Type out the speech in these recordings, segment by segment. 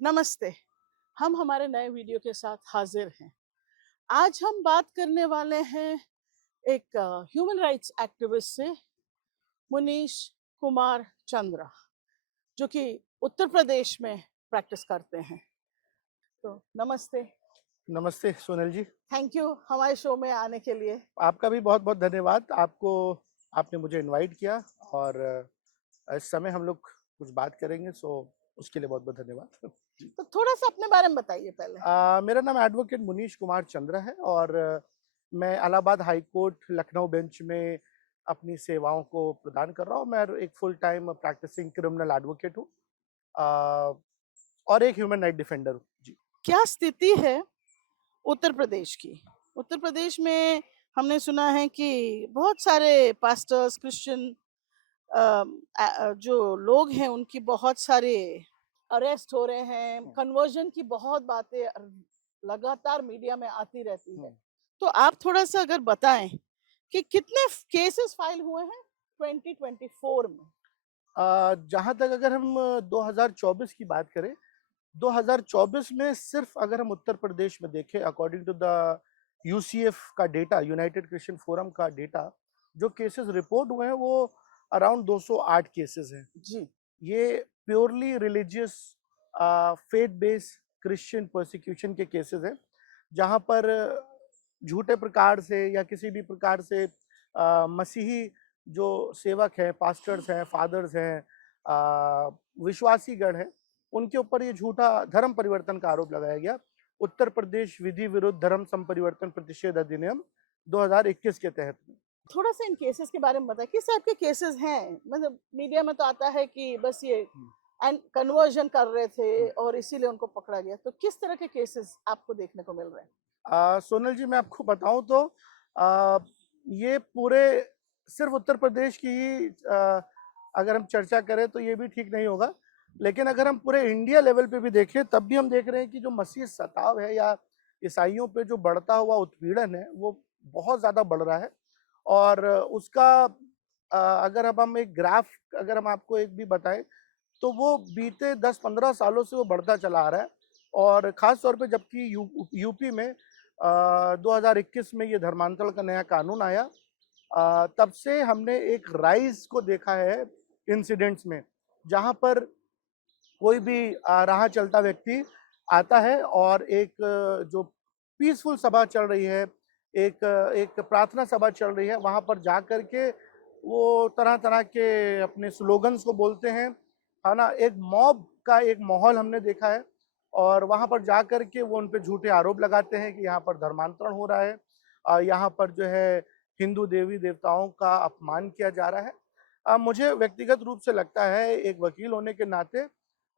नमस्ते। हम हमारे नए वीडियो के साथ हाजिर हैं। आज हम बात करने वाले हैं एक ह्यूमन राइट्स एक्टिविस्ट से, मुनीश कुमार चंद्रा, जो कि उत्तर प्रदेश में प्रैक्टिस करते हैं। तो नमस्ते। नमस्ते सोनल जी। थैंक यू हमारे शो में आने के लिए। आपका भी बहुत-बहुत धन्यवाद। आपने मुझे इनवाइट किया और इस समय हम लोग कुछ बात करेंगे, सो उसके लिए बहुत-बहुत धन्यवाद। जी। तो थोड़ा सा अपने बारे में बताइए पहले। मेरा नाम एडवोकेट मुनीश कुमार चंद्रा है और मैं Allahabad high court Lucknow bench में अपनी सेवाओं को प्रदान कर रहा हूँ। मैं एक full time practicing criminal advocate हूँ अ, और एक ह्यूमन राइट डिफेंडर हूँ। जी। क्या स्थिति है उत्तर प्रदेश की? उत्तर प्रदेश में हमने सुना है कि बहुत सारे पास्टर्स, क्रिश्चियन जो लोग हैं उनकी बहुत सारे अरेस्ट हो रहे हैं, हुँ, कन्वर्जन की बहुत बातें लगातार मीडिया में आती रहती है। हुँ। तो आप थोड़ा-सा अगर बताएँ कि कितने केसेस फाइल हुए हैं 2024 में? जहाँ तक अगर हम 2024 की बात करें, 2024 में सिर्फ अगर हम उत्तर प्रदेश में देखें अकॉर्डिंग टू द यूसीएफ का डेटा, यूनाइटेड क्रिश्चियन फोरम का डेटा, जो केसेस रिपोर्ट हुए हैं वो अराउंड 208 केसेस हैं। जी। ये purely religious faith based Christian prosecution के केसेस हैं, जहाँ पर झूठे प्रकार से या किसी भी प्रकार से मसीही जो सेवक हैं, पास्टर्स हैं, फादर्स हैं, विश्वासीगण हैं, उनके ऊपर ये झूठा धर्म परिवर्तन का आरोप लगाया गया। उत्तर प्रदेश विधि विरुद्ध धर्म संपरिवर्तन प्रतिषेध अधिनियम 2021 के तहत में। थोड़ा-सा इन केसेस के बारे में बताएँ, किस टाइप के केसेस हैं? मतलब मीडिया में तो आता है कि बस ये हुँ, एंड कन्वर्जन कर रहे थे हुँ। और इसीलिए उनको पकड़ा गया। तो किस तरह के केसेस आपको देखने को मिल रहे हैं? सोनल जी, मैं आपको बताऊँ तो अ, ये पूरे सिर्फ़ उत्तर प्रदेश की ही अगर हम चर्चा करें तो ये भी ठीक नहीं होगा। लेकिन अगर हम पूरे इंडिया लेवल पे भी देखें तब भी हम देख रहे हैं कि जो मसीह सताव है या ईसाइयों पे जो बढ़ता हुआ उत्पीड़न है, वो बहुत ज़्यादा बढ़ रहा है। और उसका अगर अब हम एक ग्राफ अगर हम आपको एक भी बताएँ, तो वो बीते 10-15 सालों से वो बढ़ता चला आ रहा है। और ख़ास तौर पे जबकि यूपी में 2021 में ये धर्मांतरण का नया कानून आया, तब से हमने एक राइज़ को देखा है इंसिडेंट्स में, जहाँ पर कोई भी राह चलता व्यक्ति आता है और एक जो पीसफुल सभा चल रही है, एक प्रार्थना सभा चल रही है, वहाँ पर जा कर के वो तरह-तरह के अपने स्लोगन्स को बोलते हैं, है ना? एक मॉब का एक माहौल हमने देखा है और वहाँ पर जा कर के वो उन पे झूठे आरोप लगाते हैं कि यहाँ पर धर्मांतरण हो रहा है, यहाँ पर जो है हिंदू देवी-देवताओं का अपमान किया जा रहा है। मुझे व्यक्तिगत रूप से लगता है एक वकील होने के नाते,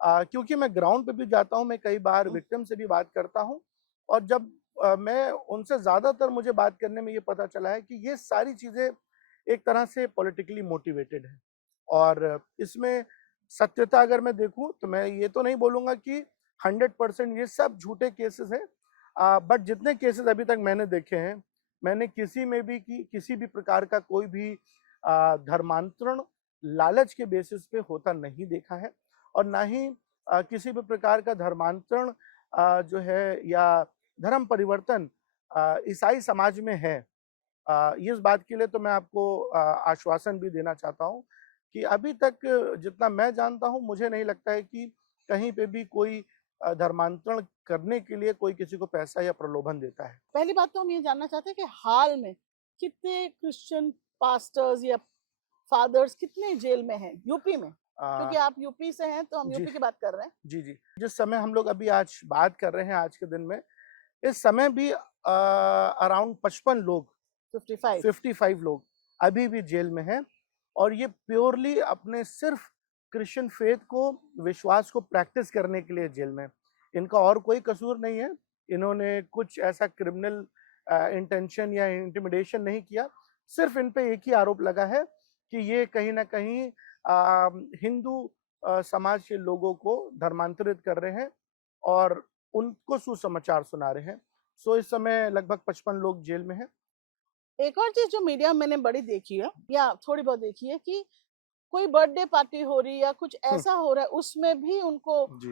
क्योंकि मैं ग्राउंड पे भी जाता हूँ, मैं कई बार विक्टिम से भी बात करता हूँ और जब मैं उनसे ज़्यादातर मुझे बात करने में ये पता चला है कि ये सारी चीज़ें एक तरह से पॉलिटिकली मोटिवेटेड है। और इसमें सत्यता अगर मैं देखूँ तो मैं ये तो नहीं बोलूँगा कि 100% ये सब झूठे केसेस हैं, बट जितने केसेस अभी तक मैंने देखे हैं, मैंने किसी में भी कि किसी भी प्रकार का कोई भी धर्मांतरण लालच के बेसिस पे होता नहीं देखा है और ना ही किसी भी प्रकार का धर्मांतरण जो है या धर्म परिवर्तन ईसाई समाज में है। इस बात के लिए तो मैं आपको आश्वासन भी देना चाहता हूँ कि अभी तक जितना मैं जानता हूँ, मुझे नहीं लगता है कि कहीं पे भी कोई धर्मांतरण करने के लिए कोई किसी को पैसा या प्रलोभन देता है। पहली बात तो हम ये जानना चाहते हैं कि हाल में कितने क्रिश्चियन पास्टर्स या फादर्स कितने जेल में हैं यूपी में? अ, क्योंकि आप यूपी से हैं तो हम जी, यूपी की बात कर रहे हैं। जी, जी। जिस समय हम लोग अभी आज बात कर रहे हैं आज के दिन में, इस समय भी अराउंड 55 लोग, 55। 55 लोग अभी भी जेल में हैं और ये प्योरली अपने सिर्फ क्रिश्चियन फेथ को, विश्वास को प्रैक्टिस करने के लिए जेल में हैं। इनका और कोई कसूर नहीं है। इन्होंने कुछ ऐसा क्रिमिनल इंटेंशन या इंटिमिडेशन नहीं किया। सिर्फ इन पे एक ही आरोप लगा है कि ये कहीं न कहीं हिंदू समाज के लोगों को धर्मांतरित कर रहे हैं और उनको सुसमाचार सुना रहे हैं। सो इस समय लगभग 55 लोग जेल में हैं। एक और चीज़ जो मीडिया में मैंने बड़ी देखी है या थोड़ी बहुत देखी है कि कोई बर्थडे पार्टी हो रही या कुछ ऐसा हो रहा है, उसमें भी उनको जी।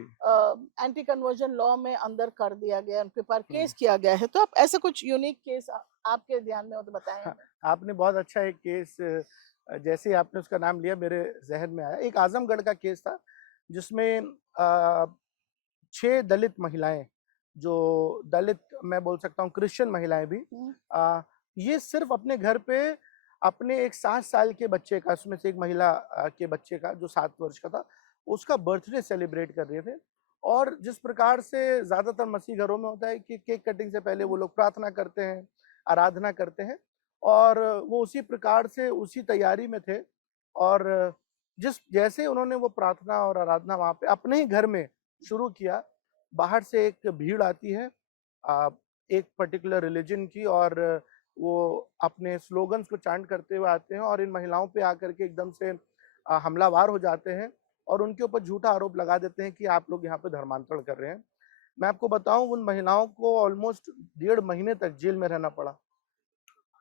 एंटी कन्वर्जन लॉ में अंदर कर दिया गया, उनके ऊपर केस किया गया है। तो आप ऐसा कुछ यूनिक केस आपके ध्यान में हो तो बताएं हाँ, हमें। आपने बहुत अच्छा एक केस, जैसे ही आपने उसका नाम लिया मेरे जहन में आया। एक आजमगढ़ का केस था जिसमें 6 दलित महिलाएं, जो दलित मैं बोल सकता हूँ क्रिश्चियन महिलाएं भी, आ, ये सिर्फ अपने घर पे अपने एक 7 साल के बच्चे का, उसमें से एक महिला के बच्चे का जो 7 वर्ष का था, उसका बर्थडे सेलिब्रेट कर रहे थे। और जिस प्रकार से ज्यादातर मसीह घरों में होता है कि केक कटिंग से पहले वो लोग प्रार्थना करते हैं, आराधना करते हैं, और वो उसी प्रकार से उसी तैयारी में थे। और जिस जैसे उन्होंने वो प्रार्थना और आराधना वहां पे अपने ही घर में शुरू किया, बाहर से एक भीड़ आती है एक पर्टिकुलर रिलीजन की, और वो अपने स्लोगन्स को चांट करते हुए आते हैं और इन महिलाओं पे आकर के एकदम से हमलावार हो जाते हैं और उनके ऊपर झूठा आरोप लगा देते हैं कि आप लोग यहाँ पे धर्मांतरण कर रहे हैं। मैं आपको बताऊं, उन महिलाओं को ऑलमोस्ट 1.5 महीने तक जेल में रहना पड़ा।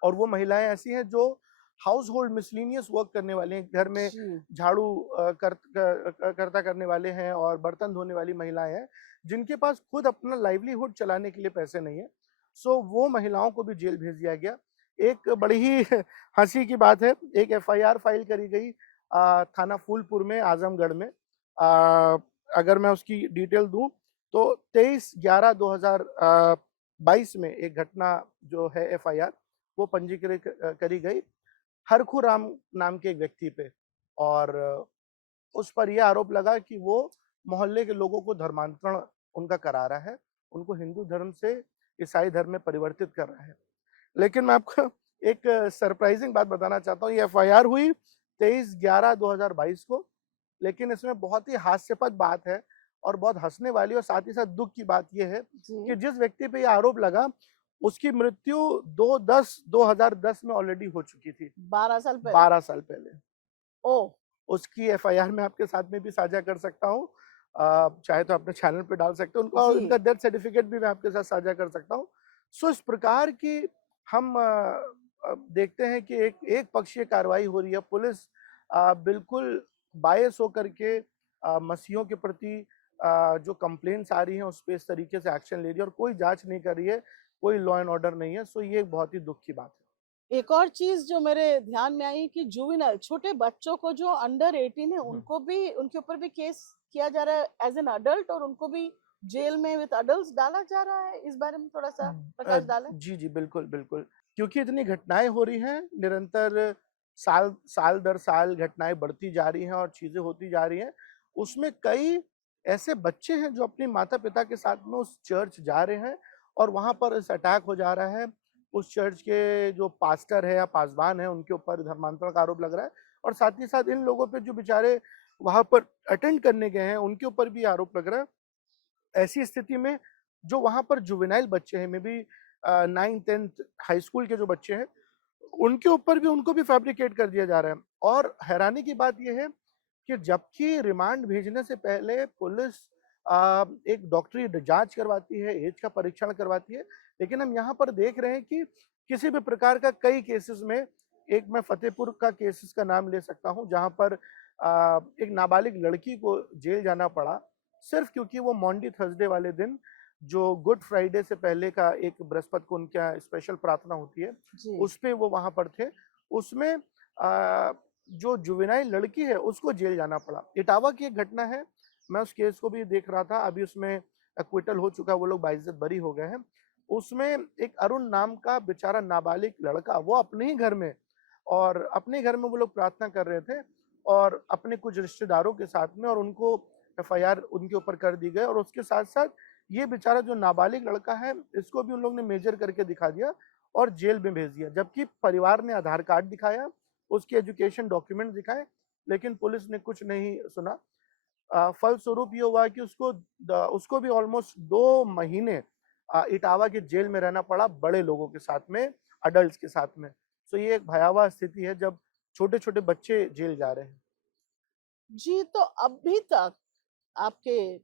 और वो महिलाएं ऐसी हैं जो हाउस होल्ड मिसलिनियस वर्क करने वाली हैं, घर में झाड़ू करता करने वाले हैं और बर्तन धोने वाली महिलाएं हैं, जिनके पास खुद अपना लाइवलीहुड चलाने के लिए पैसे नहीं है। सो वो महिलाओं को भी जेल भेज दिया गया। एक बड़ी ही हंसी की बात है, एक एफआईआर फाइल करी गई थाना फूलपुर में, आजमगढ़ में। अगर मैं उसकी डिटेल दूं तो 23/11/2022 में एक घटना जो है एफआईआर वो पंजीकृत करी गई हरखू राम नाम के एक व्यक्ति पे। और उस पर यह आरोप लगा कि वो मोहल्ले के लोगों को धर्मांतरण उनका करा रहा है, उनको हिंदू धर्म से ईसाई धर्म में परिवर्तित कर रहा है। लेकिन मैं आपको एक सरप्राइजिंग बात बताना चाहता हूँ। ये एफआईआर हुई 23/11/2022 को, लेकिन इसमें बहुत ही हास्यास्पद बात है और बहुत हंसने वाली और साथ ही साथ दुख की बात यह है कि जिस व्यक्ति पे यह आरोप लगा उसकी मृत्यु 2/10/2010 में ऑलरेडी हो चुकी थी। 12 साल पहले। 12 साल पहले। ओ, उसकी एफआईआर मैं आपके साथ में भी साझा कर सकता हूँ, चाहे तो अपने चैनल पे डाल सकते हैं उनका, और उनका डेथ सर्टिफिकेट भी मैं आपके साथ साझा कर सकता हूँ। सो इस प्रकार की हम देखते हैं कि एक पक्षीय कार्रवाई हो रही है। पुलिस बिल्कुल बायस होकर के मसीहों के प्रति जो कंप्लेंट्स आ रही हैं उस पर इस तरीके से एक्शन ले रही है और कोई जांच नहीं कर रही है, कोई लॉ एंड ऑर्डर नहीं है। सो ये एक बहुत ही दुख की बात है। एक और चीज जो मेरे ध्यान में आई कि जुवेनाइल, छोटे बच्चों को जो अंडर 18 है उनको भी, उनके ऊपर भी केस किया जा रहा है एज एन अडल्ट, और उनको भी जेल में विद अडल्ट्स डाला जा रहा है। इस बारे में थोड़ा सा प्रकाश डालें। जी जी, बिल्कुल बिल्कुल, क्योंकि इतनी घटनाएं हो रही हैं निरंतर, साल साल दर साल घटनाएं बढ़ती जा रही हैं और चीजें होती जा रही हैं। उसमें कई ऐसे बच्चे हैं जो अपने माता पिता के साथ में उस चर्च जा रहे हैं और वहां पर इस अटैक हो जा रहा है। उस चर्च के जो पास्टर है या पासवान है उनके ऊपर धर्मांतरण का आरोप लग रहा है, और साथ ही साथ इन लोगों पे जो बेचारे वहां पर अटेंड करने गए हैं उनके ऊपर भी आरोप लग रहा है। ऐसी स्थिति में जो वहां पर जुवेनाइल बच्चे हैं, may be 9th 10th high school के जो बच्चे हैं, उनके ऊपर भी उनको भी फैब्रिकेट कर दिया जा रहा है। और हैरानी की बात यह है कि जबकि रिमांड भेजने से पहले पुलिस एक डॉक्टरी जांच करवाती है, एज का परीक्षण करवाती है, लेकिन हम यहाँ पर देख रहे हैं कि किसी भी प्रकार का कई केसेस में, एक मैं फतेहपुर का केसेस का नाम ले सकता हूँ जहाँ पर एक नाबालिग लड़की को जेल जाना पड़ा सिर्फ क्योंकि वो मॉन्डी थर्सडे वाले दिन, जो गुड फ्राइडे से पहले का एक बृहस्पति को उनका स्पेशल प्रार्थना होती है, उस पे वो वहां पर थे। उसमें जो जुवेनाइल लड़की है उसको जेल जाना पड़ा। इटावा की एक घटना है, मैं उस केस को भी देख रहा था, अभी उसमें एक्विटल हो चुका, वो लोग बाइज्जत बरी हो गए हैं। उसमें एक अरुण नाम का बेचारा नाबालिग लड़का, वो अपने ही घर में, और अपने घर में वो लोग प्रार्थना कर रहे थे और अपने कुछ रिश्तेदारों के साथ में, और उनको एफआईआर उनके ऊपर कर दी गई। और उसके साथ साथ ये बेचारा जो नाबालिग लड़का है इसको भी उन लोग ने मेजर करके दिखा दिया और जेल में भेज दिया, जबकि परिवार ने आधार कार्ड दिखाया, उसके एजुकेशन डॉक्यूमेंट दिखाए, लेकिन पुलिस ने कुछ नहीं सुना। फलस्वरूप ये हुआ कि उसको भी ऑलमोस्ट 2 महीने इटावा के जेल में रहना पड़ा, बड़े लोगों के साथ में, अडल्ट के साथ में। तो ये एक भयावह स्थिति है जब छोटे छोटे बच्चे जेल जा रहे हैं। जी, तो अभी तक आपके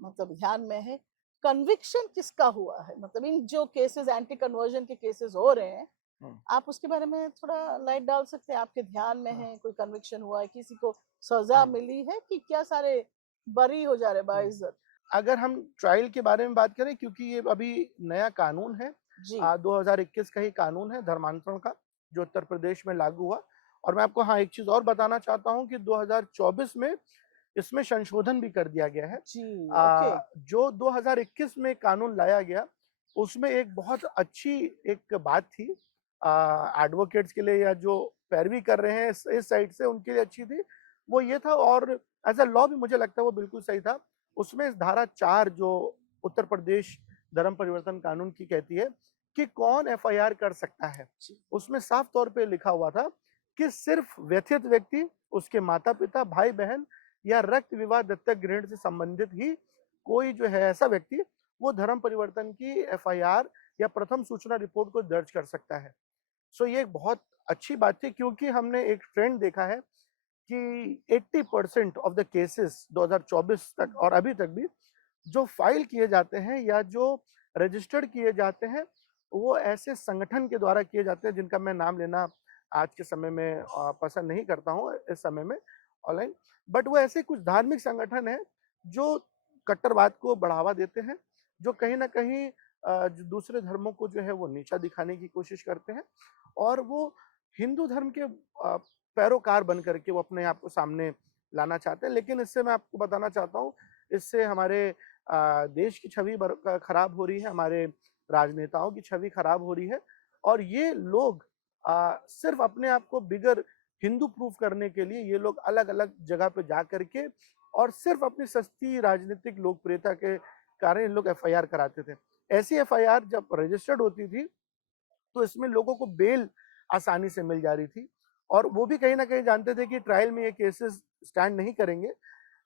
मतलब ध्यान में है कन्विक्शन किसका हुआ है? मतलब इन जो केसेस, एंटी कन्वर्जन के केसेस हो रहे हैं, आप उसके बारे में थोड़ा लाइट डाल सकते हैं? आपके ध्यान में है, कोई कन्विक्शन हुआ है, किसी को सजा मिली है कि क्या सारे बरी हो जा रहे बाइज्जत? अगर हम ट्रायल के बारे में बात करें, क्योंकि ये अभी नया कानून है, जी 2021 का ही कानून है धर्मांतरण का, जो उत्तर प्रदेश में लागू हुआ। और मैं आपको हाँ एक चीज और बताना चाहता हूँ कि 2024 में इसमें संशोधन भी कर दिया गया है। जी ओके जो 2021 में कानून लाया गया, उसमें एक बहुत अच्छी एक बात थी एडवोकेट्स के लिए, या जो पैरवी कर रहे हैं इस साइड से, उनके लिए अच्छी थी। वो ये था, और एज अ लॉ भी मुझे लगता है वो बिल्कुल सही था। उसमें धारा 4 जो उत्तर प्रदेश धर्म परिवर्तन कानून की कहती है कि कौन एफआईआर कर सकता है, उसमें साफ तौर पे लिखा हुआ था कि सिर्फ व्यथित व्यक्ति, उसके माता पिता, भाई बहन या रक्त विवाह दत्तक ग्रहण से संबंधित ही कोई जो है ऐसा व्यक्ति, वो धर्म परिवर्तन की एफआईआर या प्रथम सूचना रिपोर्ट को दर्ज कर सकता है। सो ये एक बहुत अच्छी बात थी, क्योंकि हमने एक ट्रेंड देखा है कि 80% ऑफ द केसेस 2024 तक और अभी तक भी जो फाइल किए जाते हैं या जो रजिस्टर्ड किए जाते हैं, वो ऐसे संगठन के द्वारा किए जाते हैं जिनका मैं नाम लेना आज के समय में पसंद नहीं करता हूँ इस समय में ऑनलाइन। बट वो ऐसे कुछ धार्मिक संगठन है जो कट्टरवाद को बढ़ावा देते हैं, जो कहीं ना कहीं जो दूसरे धर्मों को जो है वो नीचा दिखाने की कोशिश करते हैं, और वो हिंदू धर्म के पैरोकार बन करके वो अपने आप को सामने लाना चाहते हैं। लेकिन इससे मैं आपको बताना चाहता हूँ, इससे हमारे देश की छवि खराब हो रही है, हमारे राजनेताओं की छवि खराब हो रही है, और ये लोग सिर्फ अपने आप को बिगर हिंदू प्रूफ करने के लिए ये लोग अलग अलग जगह पे जा करके और सिर्फ अपनी सस्ती राजनीतिक लोकप्रियता के कारण इन लोग एफआईआर कराते थे। ऐसी एफआईआर जब रजिस्टर्ड होती थी, तो इसमें लोगों को बेल आसानी से मिल जा रही थी, और वो भी कहीं ना कहीं जानते थे कि ट्रायल में ये केसेस स्टैंड नहीं करेंगे।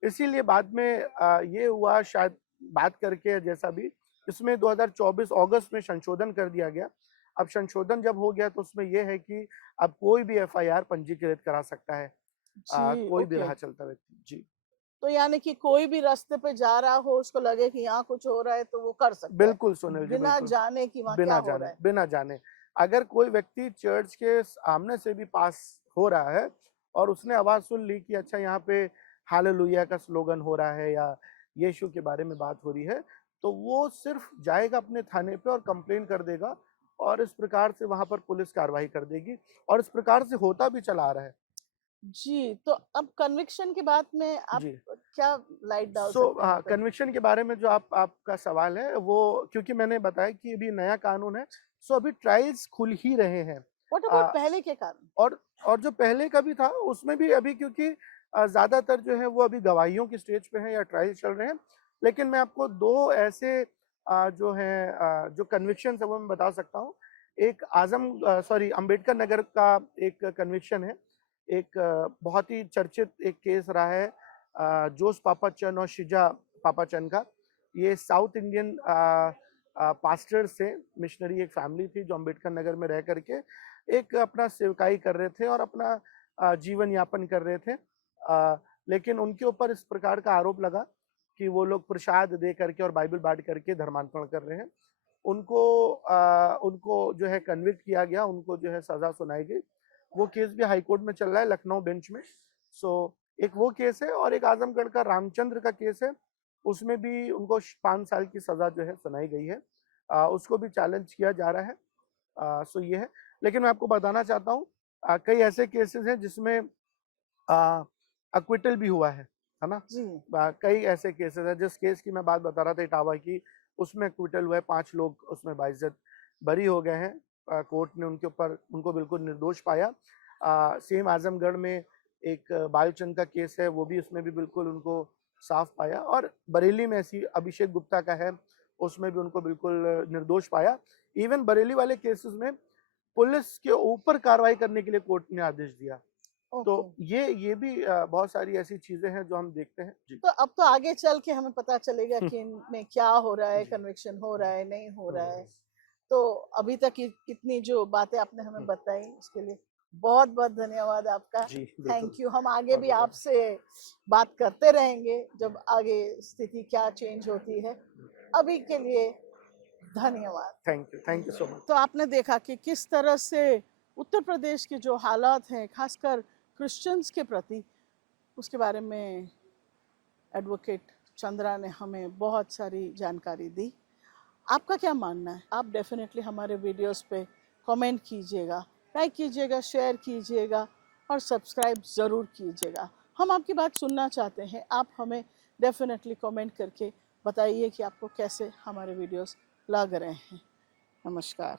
इसीलिए बाद में ये हुआ, शायद बात करके जैसा भी, इसमें 2024 अगस्त में संशोधन कर दिया गया। अब संशोधन जब हो गया तो उसमें यह है कि अब कोई भी एफआईआर पंजीकृत करा सकता है, जी कोई भी ओके राह चलता व्यक्ति। जी तो यानी कि कोई भी रास्ते पे जा रहा हो, उसको लगे कि यहाँ कुछ हो रहा है तो वो कर सकता है, बिल्कुल सुनील जी, बिना बिल्कुल जाने कि वहाँ क्या बिना हो रहा जाने, है। बिना जाने। अगर कोई व्यक्ति चर्च के सामने से भी पास हो रहा है और उसने आवाज सुन ली कि अच्छा यहाँ पे हालेलुया का स्लोगन हो रहा है या यीशु के बारे में बात हो रही है, तो वो सिर्फ जाएगा अपने थाने पे और कंप्लेन कर देगा, और इस प्रकार से वहां पर पुलिस कार्रवाई कर देगी, और इस प्रकार से होता भी चला आ रहा है। जी तो अब कन्विक्शन के बाद में आप जी। क्या लाइट डाल सो सकते हैं हाँ, कन्विक्शन के बारे में जो आपका सवाल है, वो क्योंकि मैंने बताया कि अभी नया कानून है, सो अभी ट्रायल्स खुल ही रहे हैं। व्हाट अबाउट आ, पहले के कारण? और जो पहले का भी था उसमें भी अभी, क्योंकि ज्यादातर जो है वो अभी गवाहियों की स्टेज पे हैं या ट्रायल चल रहे हैं। लेकिन मैं आपको दो ऐसे जो है जो कन्विक्शन है वो मैं बता सकता हूँ। एक अंबेडकर नगर का एक कन्विक्शन है। एक बहुत ही चर्चित एक केस रहा है जोस पापाचन और शिजा पापाचन का। ये साउथ इंडियन पास्टर से मिशनरी एक फैमिली थी जो अंबेडकर नगर में रह करके एक अपना सेवकाई कर रहे थे और अपना जीवन यापन कर रहे थे। लेकिन उनके ऊपर इस प्रकार का आरोप लगा कि वो लोग प्रसाद दे करके और बाइबल बांट करके धर्मांतरण कर रहे हैं। उनको जो है कन्विक्ट किया गया, उनको जो है सजा सुनाई गई। वो केस भी हाई कोर्ट में चल रहा है, लखनऊ बेंच में। सो एक वो केस है, और एक आजमगढ़ का रामचंद्र का केस है, उसमें भी उनको 5 साल की सजा जो है सुनाई गई है। उसको भी चैलेंज किया जा रहा है। सो ये है। लेकिन मैं आपको बताना चाहता हूँ कई ऐसे केसेस हैं जिसमें अक्विटल भी हुआ है ना। जी कई ऐसे केसेस हैं, जिस केस की मैं बात बता रहा था इटावा की, उसमें अक्विटल हुआ है, 5 लोग उसमें बाइज्जत बरी हो गए हैं। कोर्ट ने उनको बिल्कुल निर्दोष पाया। सेम आजमगढ़ में एक बालचंद का केस है, वो भी उसमें भी बिल्कुल उनको साफ पाया। और बरेली में ऐसी अभिषेक गुप्ता का है, उसमें भी उनको बिल्कुल निर्दोष पाया। इवन बरेली वाले केसेस में पुलिस के ऊपर कार्रवाई करने के लिए कोर्ट ने आदेश दिया। तो ओके ये भी बहुत सारी ऐसी चीजें हैं जो हम देखते हैं। जी तो अब तो आगे चल के हमें पता चलेगा कि इनमें क्या हो रहा है, जी कन्विक्शन हो रहा है नहीं हो रहा है। तो अभी तक इतनी जो बातें आपने हमें बताई उसके लिए बहुत बहुत धन्यवाद आपका। जी बिल्कुल। Thank you. हम आगे भी बहुत आपसे बात करते रहेंगे जब आगे स्थिति क्या चेंज होती है। अभी के लिए धन्यवाद। Thank you so much. तो आपने देखा कि किस तरह से उत्तर प्रदेश के जो हालात हैं खासकर क्रिश्चियंस के प्रति, उसके बारे में एडवोकेट चंद्रा ने हमें बहुत सारी जानकारी दी। आपका क्या मानना है? आप डेफिनेटली हमारे वीडियोस पे कमेंट कीजिएगा, लाइक कीजिएगा, शेयर कीजिएगा और सब्सक्राइब ज़रूर कीजिएगा। हम आपकी बात सुनना चाहते हैं। आप हमें डेफिनेटली कमेंट करके बताइए कि आपको कैसे हमारे वीडियोस लग रहे हैं। नमस्कार।